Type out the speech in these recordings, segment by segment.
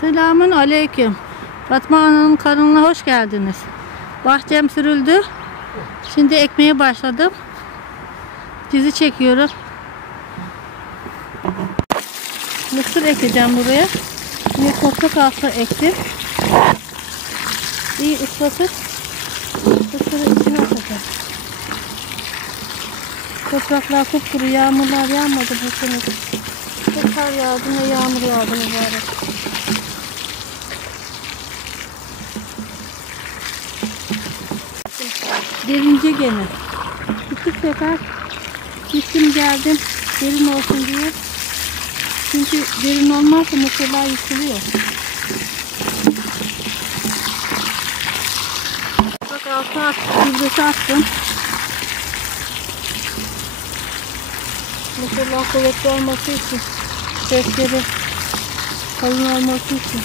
Selamun aleyküm. Fatma Ana'nın kanalına hoş geldiniz. Bahçem sürüldü. Şimdi ekmeye başladım. Dizi çekiyorum. Mısır ekeceğim buraya. Şimdi toprak altı ektim. İyi ıslatıp mısırı içine atacağım. Topraklar kupkuru, yağmurlar yağmadı bu sene. Ne kar yağdı ne yağmur yağdı mübarek. Derince gene. İki sefer gittim geldim derin olsun diye. Çünkü derin olmazsa mısırlar yıkılıyor. Bak altı attım, gübresi attım. Mısırlar kuvvetli olması için, kökleri kalın olması için.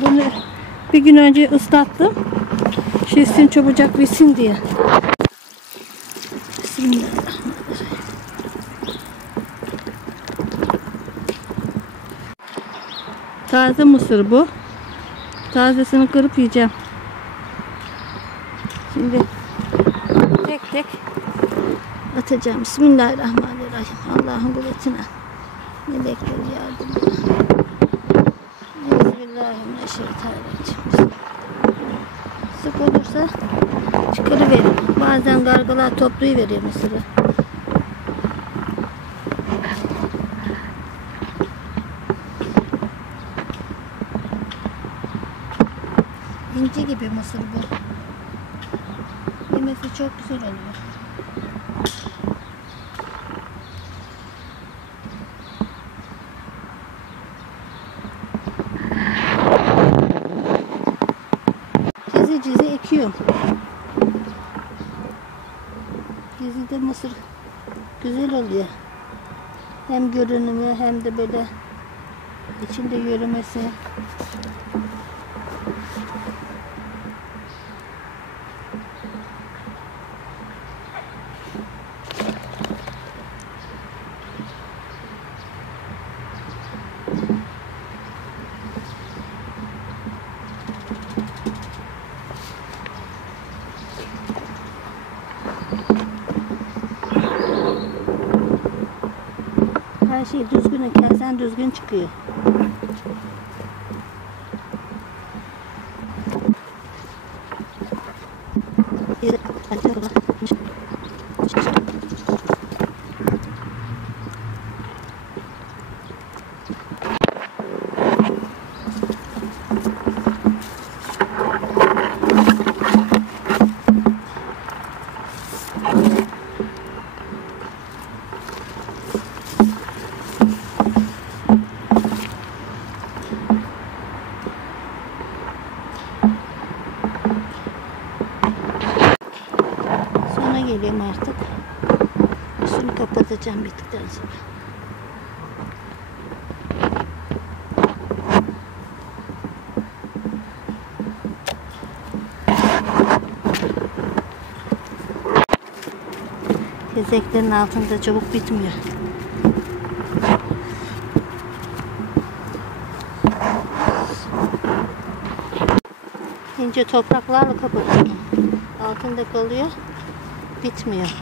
Bunu bir gün önce ıslattım. Şişsin çabucak bitsin diye. Bismillahirrahmanirrahim. Taze mısır bu. Tazesini kırıp yiyeceğim. Şimdi tek tek atacağım. Bismillahirrahmanirrahim. Allah'ın kuvvetine. Melekleri yardımına. Bismillahirrahmanirrahim. Sık olursa çıkarıverin. Bazen gargalar toplayıveriyor mısırı. İnci gibi mısır bu. Yemesi çok güzel oluyor. Cizi ekiyorum. Cizide mısır güzel oluyor. Hem görünümü hem de böyle içinde yürümesi. Her şey düzgün ekersen düzgün çıkıyor. Geliyorum artık. Üstünü kapatacağım bittikten sonra. Tezeklerin altında çabuk bitmiyor. İnce topraklarla kapatıyorum. Altında kalıyor. Bitmiyor.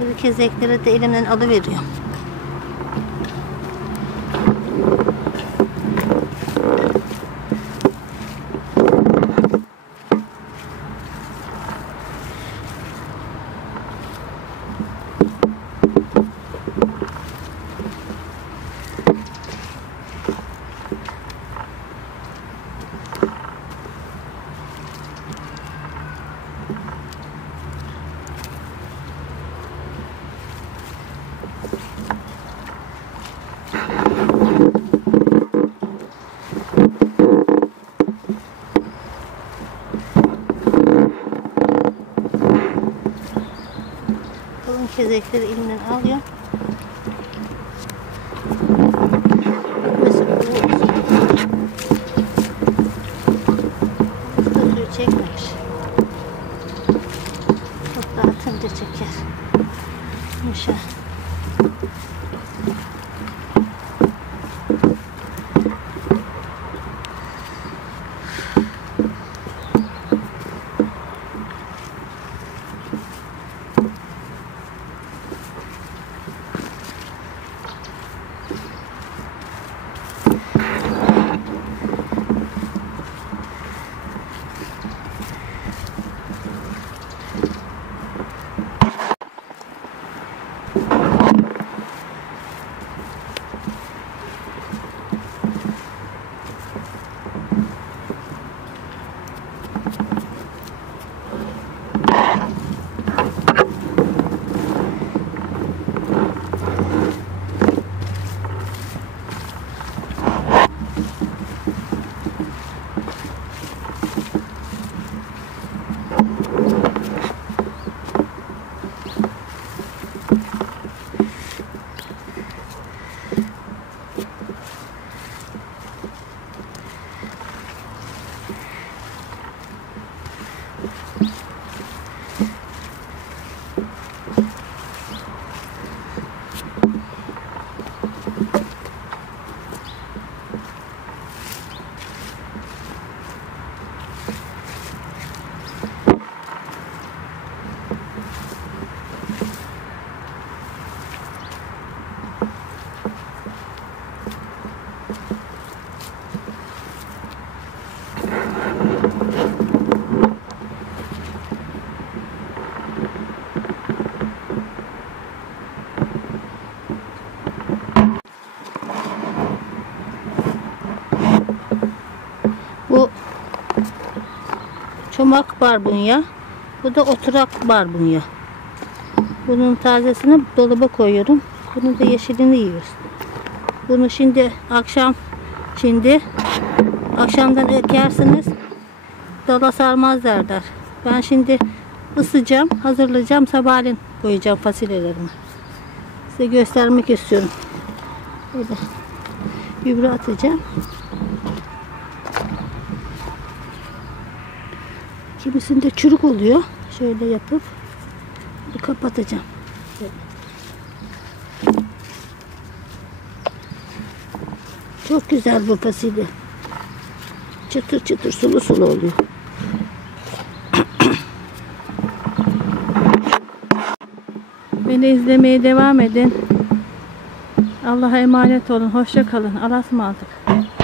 Bu kezekleri de elimden alıveriyorum. Kezekleri elimden alıyorum. çekmemiş. Toprağı atınca çeker. Yumuşak. Bu çomak barbunya. Bu da oturak barbunya. Bunun tazesini dolaba koyuyorum. Bunun da yeşilini yiyoruz. Bunu şimdi akşamdan ekersiniz. Dala sarmaz derler. Ben şimdi ısıcağım, hazırlayacağım. Sabahleyin koyacağım fasulyelerimi. Size göstermek istiyorum. Böyle gübre atacağım. Kimisinde çürük oluyor. Şöyle yapıp kapatacağım. Böyle. Çok güzel bu fasulye. Çıtır çıtır, sulu sulu oluyor. Beni izlemeye devam edin. Allah'a emanet olun. Hoşça kalın. Allah'a ısmarladık.